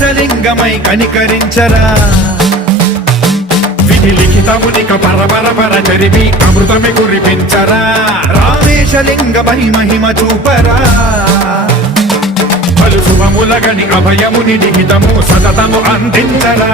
రామేశలింగమై కనికరించరా విధి లిఖితమునిక పరపర చరివి అమృతమి కురిపించరా రామేశలింగమై మహిమ చూపరా పలు శుభములగని అభయముని నిహితము సతతము అందించరా